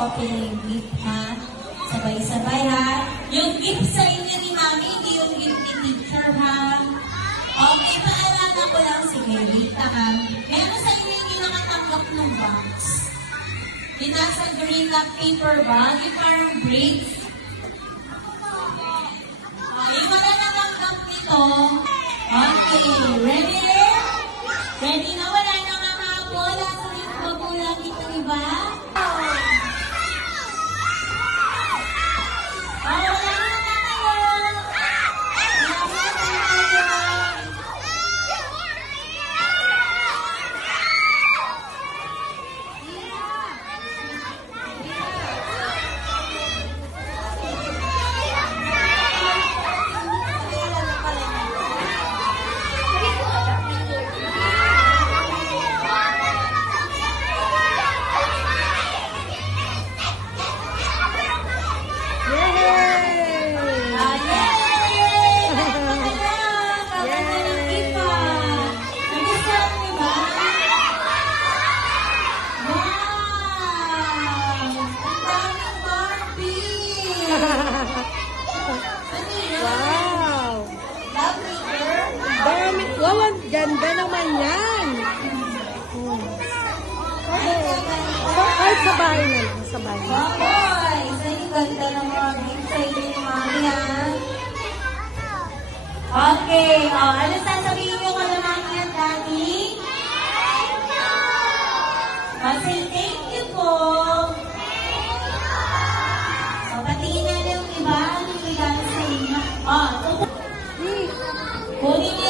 open yung gift, ha? Sabay-sabay, ha? Yung gift sa inyo ni Mami, hindi yung gift ni teacher, ha? Okay, paalala ko lang si Rita, ha? Meron sa inyo hindi nakatanggap ng box. Yung nasa green na paper bag, yung parang braids. Yung wala natanggap nito. Okay, ready there? Ready na? Wala na nga hapon. Nasa rin magulang ito, diba? Wow! Dami. Wow, ang ganda naman yan. Kahit sa bahay na lang. Sa bahay. Baboy! Sa'yo ganda ng mga gift sa inyo ni Mami, ha? Okay. Ano sasabihin nyo ka na Mami at Daddy? Say thank you po. Patingin na yung iba. Ano yung regalo sa inyo? Kunin niyo